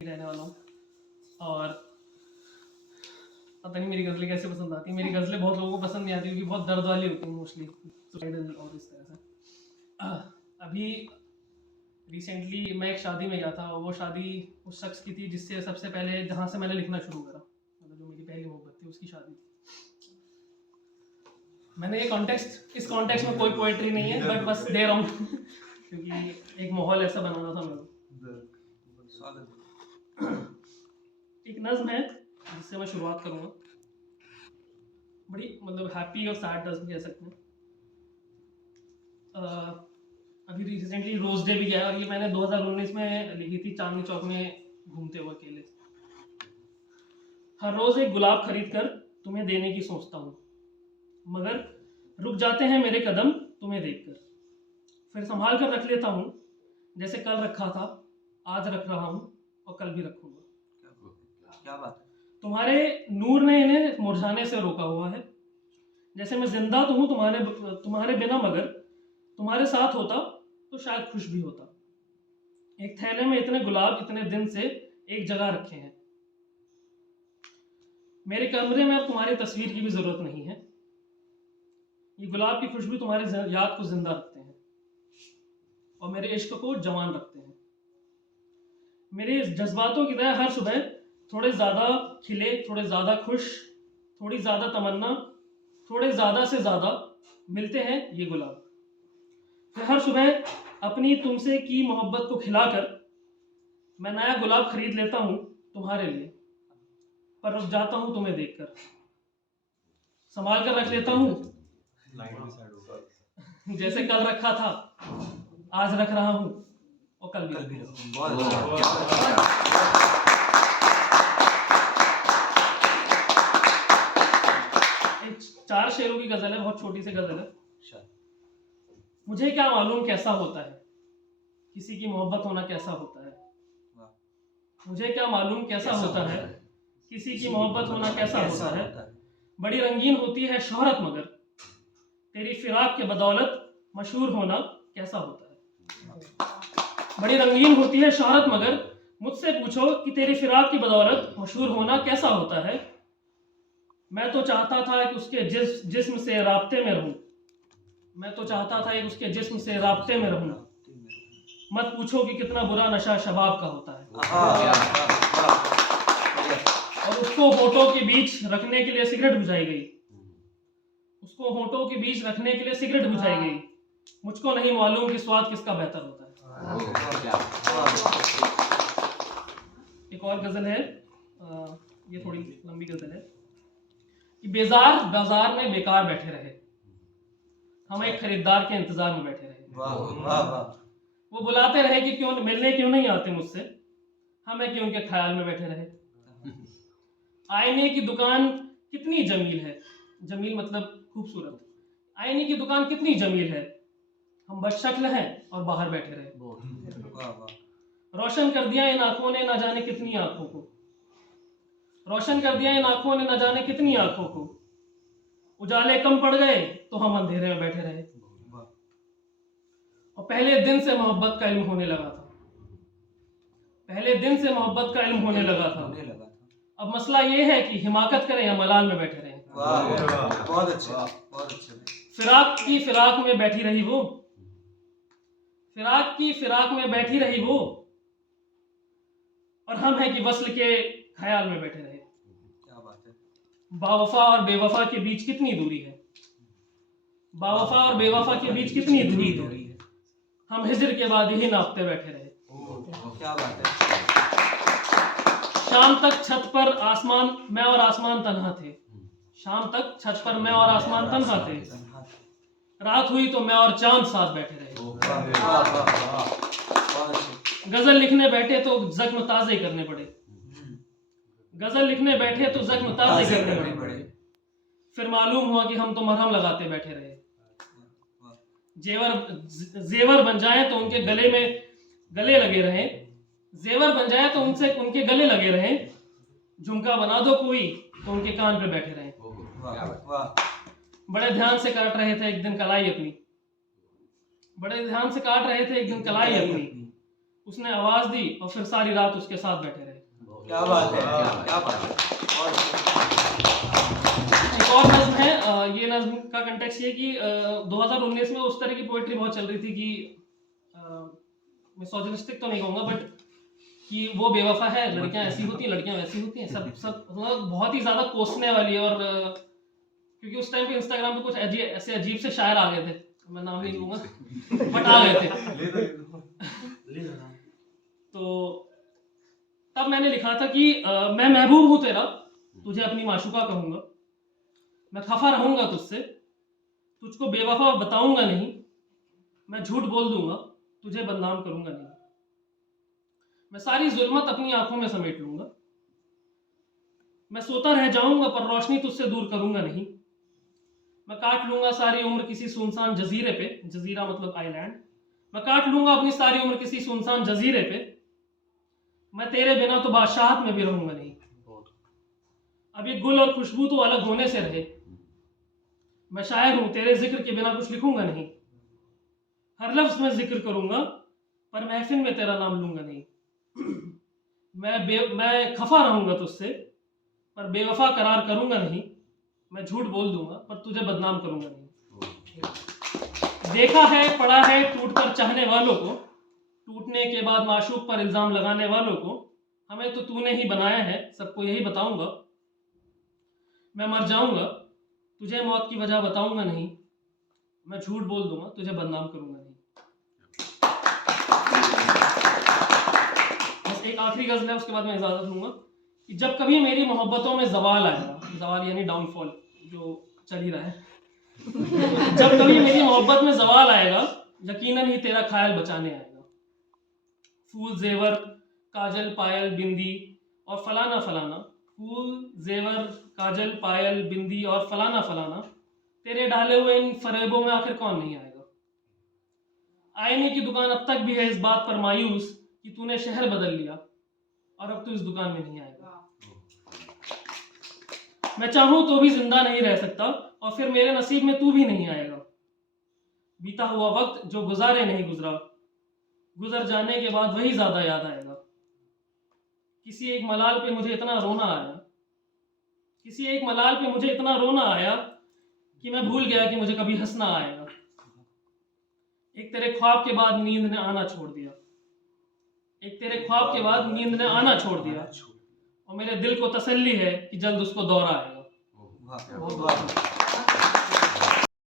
रहने वाला हूँ और पता नहीं मेरी गज़लें कैसे पसंद आती हैं। मेरी गज़लें बहुत लोगों को पसंद नहीं आती क्योंकि बहुत दर्द वाली होती हैं, मोस्टली सुसाइडल और इस तरह से। अभी रिसेंटली मैं एक शादी में गया था और वो शादी उस शख्स की थी जिससे सबसे पहले जहाँ से मैंने लिखना शुरू करा, मतलब जो मेरी पहली मोहब्बत थी उसकी शादी थी। मैंने ये कॉन्टेक्स्ट, इस कॉन्टेक्स्ट में कोई पोएट्री नहीं है बट बस दे रहा हूँ क्योंकि एक माहौल ऐसा बनाना था मेरे को। एक नज़्म है जिससे मैं शुरुआत करूँगा, बड़ी मतलब हैप्पी और सैड नज़्म कह सकते हैं। अभी रिसेंटली रोज़ डे भी गया और ये मैंने 2019 में लिखी थी, चांदनी चौक में घूमते हुए अकेले। हर रोज़ एक गुलाब खरीद कर तुम्हें देने की सोचता हूँ, मगर रुक जाते हैं मेरे कदम तुम्हें देखकर। फिर संभाल कर रख लेता हूँ जैसे कल रखा था, आज रख रहा हूँ और कल भी रखूँगा। क्या बात है। तुम्हारे नूर ने इन्हें मुरझाने से रोका हुआ है। जैसे मैं जिंदा तो हूँ तुम्हारे बिना, मगर तुम्हारे साथ होता तो शायद खुश भी होता। एक थैले में इतने गुलाब इतने दिन से एक जगह रखे हैं। मेरे कमरे में अब तुम्हारी तस्वीर की भी जरूरत नहीं है। ये गुलाब की खुशबू तुम्हारी याद को जिंदा रखते हैं और मेरे इश्क को जवान रखते हैं। मेरे जज्बातों की तरह हर सुबह थोड़े ज़्यादा खिले, थोड़े ज़्यादा खुश, थोड़ी ज़्यादा तमन्ना, थोड़े ज़्यादा से ज़्यादा मिलते हैं ये गुलाब। फिर हर सुबह अपनी तुमसे की मोहब्बत को खिलाकर मैं नया गुलाब खरीद लेता हूँ तुम्हारे लिए, पर रुक जाता हूँ तुम्हें देखकर। संभाल कर रख लेता हूँ जैसे कल रखा था, आज रख रहा हूँ और कल भी रखूँगा। चार शेरों की गजल है, बहुत छोटी सी गजल है। मुझे क्या मालूम कैसा होता है किसी की मोहब्बत होना, कैसा होता है। मुझे क्या मालूम कैसा होता है किसी की मोहब्बत होना, कैसा होता है। बड़ी रंगीन होती है शोहरत, मगर तेरी फिराक के बदौलत मशहूर होना कैसा होता है। बड़ी रंगीन होती है शोहरत, मगर मुझसे पूछो कि तेरी फिराक की बदौलत मशहूर होना कैसा होता है। मैं तो चाहता था कि उसके जिस्म से राब्ते में रहूं। मैं तो चाहता था कि उसके जिस्म से राब्ते में रहूं। मत पूछो कि कितना बुरा नशा शबाब का होता है। और उसको होठों के बीच रखने के लिए सिगरेट बुझाई गई। उसको होठों के बीच रखने के लिए सिगरेट बुझाई गई। मुझको नहीं मालूम कि स्वाद किसका बेहतर होता है। एक और गजल है, ये थोड़ी लंबी गजल है कि बेजार बाजार में बेकार बैठे रहे, हम एक खरीदार के इंतजार में बैठे रहे। वाह वाह वाह। वो बुलाते रहे कि क्यों मिलने क्यों नहीं आते मुझसे, हमें कि उनके ख्याल में बैठे रहे। आईने की दुकान कितनी जमील है, जमील मतलब खूबसूरत। आईने की दुकान कितनी जमील है, हम बस शक्ल हैं और बाहर बैठे रहे। रोशन कर दिया इन आंखों ने न जाने कितनी आंखों को, रोशन कर दिया इन आंखों ने न जाने कितनी आंखों को। उजाले कम पड़ गए तो हम अंधेरे में बैठे रहे। और पहले दिन से मोहब्बत का इल्म होने लगा था। पहले दिन से मोहब्बत का इल्म होने लगा था। अब मसला ये है कि हिमाकत करें या मलाल में बैठे रहें। बहुत अच्छा, बहुत अच्छा। फिराक की फिराक में बैठी रही वो, फिराक की फिराक में बैठी रही वो, और हम हैं कि वस्ल के ख्याल में बैठे रहे। क्या बात है। बावफा और बेवफा के बीच कितनी दूरी है, बावफा और बेवफा के बीच कितनी दूरी है। हम हिजर के बाद यही नापते बैठे रहे। क्या बात है। शाम तक छत पर आसमान मैं और आसमान तन्हा थे। शाम तक छत पर मैं और आसमान तन्हा थे। रात हुई तो मैं और चांद साथ बैठे रहे। गजल लिखने बैठे तो जख्म ताज़े करने पड़े। गजल लिखने बैठे तो जख्म ताज़े करने पड़े। फिर मालूम हुआ कि हम तो मरहम लगाते बैठे रहे। जेवर बन जाए तो उनके गले में गले लगे रहे। जेवर बन जाए तो उनके गले लगे रहे। झुमका बना दो कोई तो उनके कान पे बैठे रहे। बड़े ध्यान से काट रहे थे एक दिन कलाई अपनी, बड़े ध्यान से काट रहे थे एक दिन कलाई अपनी। उसने आवाज दी और फिर सारी रात उसके साथ बैठे रहे। क्या बात है, क्या बात है, बहुत अच्छा। एक और नज्म है, ये नज्म का कंटेक्स्ट ये कि 2019 में उस तरह की पोएट्री बहुत चल रही थी कि मिसोजिनिस्टिक तो नहीं कहूँगा, बट कि वो बेवफा है, लड़कियां ऐसी होती हैं, लड़कियां वैसी होती हैं, सब सब मतलब बहुत ही ज़्यादा कोसने वाली है। और क्योंकि उस टाइम पे इंस्टाग्राम पे कुछ ऐसे अजीब से शायर आ गए थे, मैं नाम नहीं लूँगा, बट आ गए थे। तो तब मैंने लिखा था कि मैं महबूब हूँ तेरा, तुझे अपनी माशूका कहूँगा, मैं खफा रहूँगा तुझसे, तुझको बेवफा बताऊँगा नहीं, मैं झूठ बोल दूँगा, तुझे बदनाम करूँगा नहीं, मैं सारी जुल्मत अपनी आंखों में समेट लूँगा, मैं सोता रह जाऊँगा पर रोशनी तुझसे दूर करूँगा नहीं, मैं काट लूँगा सारी उम्र किसी सुनसान जजीरे पे, जजीरा मतलब आइलैंड, मैं काट लूँगा अपनी सारी उम्र किसी सुनसान जजीरे पे, मैं तेरे बिना तो बादशाहत में भी रहूँगा नहीं, अब ये गुल और खुशबू तो अलग होने से रहे, मैं शायर हूँ तेरे जिक्र के बिना कुछ लिखूंगा नहीं, हर लफ्ज में जिक्र करूंगा पर महफिल में तेरा नाम लूंगा नहीं, मैं खफा रहूंगा तुझसे पर बेवफा करार करूंगा नहीं, मैं झूठ बोल दूंगा पर तुझे बदनाम करूंगा नहीं। देखा है पढ़ा है टूटकर चाहने वालों को, टूटने के बाद माशूक पर इल्जाम लगाने वालों को, हमें तो तूने ही बनाया है, सबको यही बताऊंगा, मैं मर जाऊंगा तुझे मौत की वजह बताऊंगा नहीं, मैं झूठ बोल दूंगा तुझे बदनाम करूंगा नहीं। बस एक आखिरी गजल है, उसके बाद मैं इजाजत लूंगा कि जब कभी मेरी मोहब्बतों में जवाल आएगा, जवाल यानी डाउनफॉल जो चल ही रहा है, जब कभी मेरी मोहब्बत में जवाल आएगा, यकीनन ही तेरा ख्याल बचाने आएगा, फूल जेवर काजल पायल बिंदी और फलाना फलाना, फूल जेवर काजल पायल बिंदी और फलाना फलाना, तेरे डाले हुए इन फरेबों में आखिर कौन नहीं आएगा, आईने की दुकान अब तक भी है इस बात पर मायूस कि तूने शहर बदल लिया और अब तू इस दुकान में नहीं आएगा, मैं चाहूं तो भी जिंदा नहीं रह सकता और फिर मेरे नसीब में तू भी नहीं आएगा, बीता हुआ वक्त जो गुजारे नहीं गुजरा, गुजर जाने के बाद वही ज्यादा याद आएगा, किसी एक मलाल पे मुझे इतना रोना आया, किसी एक मलाल पे मुझे इतना रोना आया कि मैं भूल गया कि मुझे कभी हंसना आएगा, एक तेरे ख्वाब के बाद नींद ने आना छोड़ दिया, एक तेरे ख्वाब के बाद नींद ने आना छोड़ दिया, और मेरे दिल को तसल्ली है कि जल्द उसको दौरा आएगा। वाह, बहुत